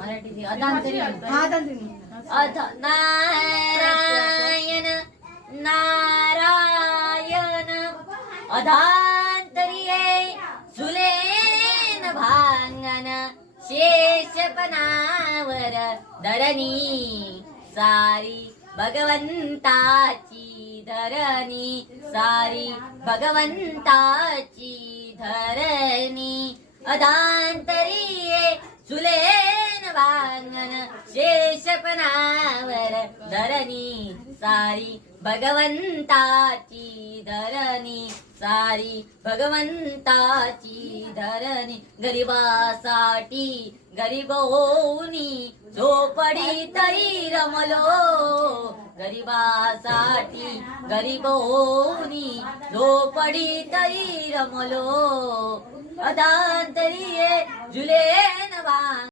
मराठी अधांतरी अथ नारायण नारायण अधांतरिये सुलेन भांगन शेषपनावर धरणी सारी भगवंताची धरणी सारी भगवंताची धरणी अधांतरिये सुलेन भांगन शेषपनावर धरणी सारी भगवंताची धरणी सारी भगवंताची धरणी गरिबासाठी गरिबोनी झोपडी तरी रमलो गरिबासाठी गरिबोनी झोपडी तरी रमलो अधांतरिये झुलेन